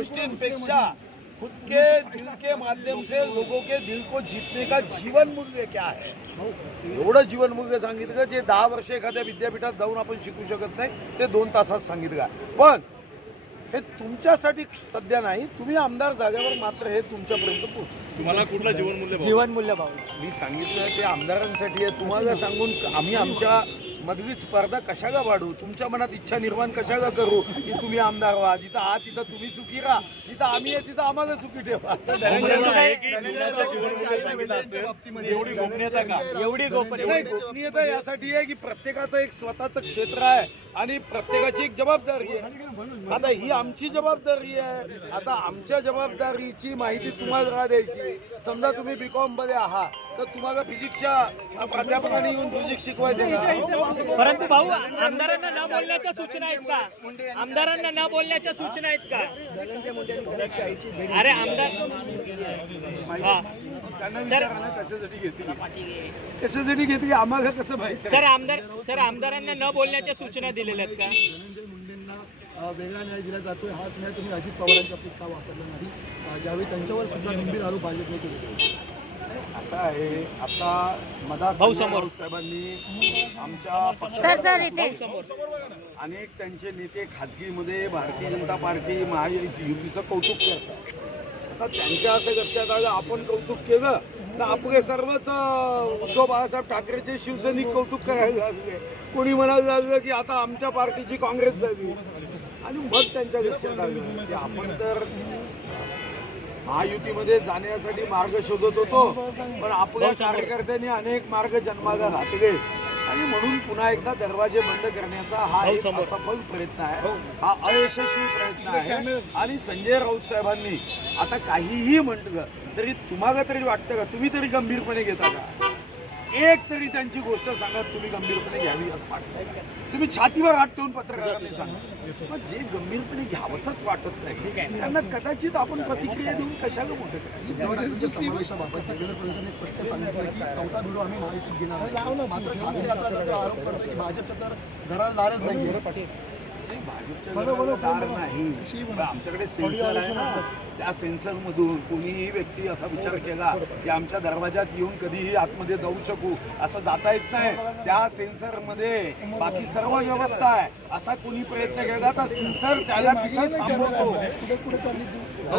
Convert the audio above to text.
गोष्टींपेक्षा खुद के दिल के माध्यम से लोगों के दिल को जीतने का जीवन मूल्य क्या है, एवढं जीवन मूल्य सांगितलं जे 10 वर्ष एखाद्या विद्यापीठात जाऊन आपण शिकू शकत नाही ते 2 तासात सांगितलं. पण हे तुमच्यासाठी सध्या नाही, तुम्ही आमदार जागेवर मात्र हे तुमच्यापर्यंत पोहोचलं. तुम्हाला कुठला जीवन मूल्य भाव मी सांगितलं ते आमदारांसाठी आहे. तुम्हाला सांगून आम्ही आमच्या मधली स्पर्धा कशाला वाढू, तुमच्या मनात इच्छा निर्माण कशाला करू की तुम्ही आमदार व्हा. जिथं आहात तिथं तुम्ही सुखी राहा, जिथं आम्ही आहे तिथं आम्हाला सुखी ठेवा. एवढी गोपनीयता का? एवढी गोपनीयता यासाठी आहे की प्रत्येकाचं एक स्वतःचं क्षेत्र आहे आणि प्रत्येकाची एक जबाबदारी आहे. आता ही आमची जबाबदारी आहे. आता आमच्या जबाबदारीची माहिती तुम्हाला द्यायची. समजा तुम्ही बीकॉम मध्ये आहात तर तुम्हाला फिजिक्सच्या प्राध्यापकांनी येऊन फिजिक्स शिकवायचं. परंतु भाऊ, आमदारांना न बोलण्याच्या सूचना आहेत का? आमदारांना न बोलण्याच्या सूचना आहेत का? अरे आमदार कशासाठी घेतली आम्हाला कसं माहिती? सर आमदारांना न बोलण्याच्या सूचना दिलेल्या आहेत का? धनंजय मुंडेंना वेगळा न्याय दिला जातोय. हाच न्याय तुम्ही अजित पवारांच्या बाबतीत का वापरला नाही, ज्यावेळी त्यांच्यावर सुद्धा गंभीर आरोप भाजपने केले? असं आहे, आता भाऊ समोर साहेबांनी आमच्या समोर अनेक त्यांचे नेते खाजगीमध्ये भारतीय जनता पार्टी महायुतीचं कौतुक करतात. आता त्यांच्या असं लक्षात आलं आपण कौतुक केलं तर आपले सर्वच उद्धव बाळासाहेब ठाकरेचे शिवसैनिक कौतुक करायला लागले. कोणी म्हणायला लागलं की आता आमच्या पार्टीची काँग्रेस झाली. आणि मग त्यांच्या लक्षात आलं की आपण तर महायुतीमध्ये जाण्यासाठी मार्ग शोधत होतो, पण आपल्या कार्यकर्त्यांनी अनेक मार्ग जन्माला घातले आणि म्हणून पुन्हा एकदा दरवाजे बंद करण्याचा हा एक असफल प्रयत्न आहे, हा अयशस्वी प्रयत्न आहे. आणि संजय राऊत साहेबांनी आता काहीही म्हटलं तरी तुम्हाला तरी वाटतं का, तुम्ही तरी गंभीरपणे घेता का? एक तरी त्यांची गोष्ट सांगा तुम्ही गंभीरपणे घ्यावी असं वाटतं. तुम्ही छातीवर हात ठेवून पत्रकारांनी सांगा, पण जे गंभीरपणे घ्यावंसंच वाटत नाही त्यांना कदाचित आपण प्रतिक्रिया देऊन कशाला मोठं करायचं. समावेशाबाबत देवेंद्र फडणवीसांनी स्पष्ट सांगितलं की 4था भिडो आम्ही महायुतीत घेणार नाही. मात्र ठाकरे आता आरोप करतो की भाजपच्या तर घराला दारच नाही. दार नाही, आमच्याकडे सेन्सर आहे ना, त्या सेन्सर मधून कोणीही व्यक्ती असा विचार केला की आमच्या दरवाजात येऊन कधीही आतमध्ये जाऊ शकू असं जाता येत नाही. त्या सेन्सर मध्ये बाकी सर्व व्यवस्था आहे. असा कोणी प्रयत्न केला तर सेन्सर त्याला तिथं थांबवतो.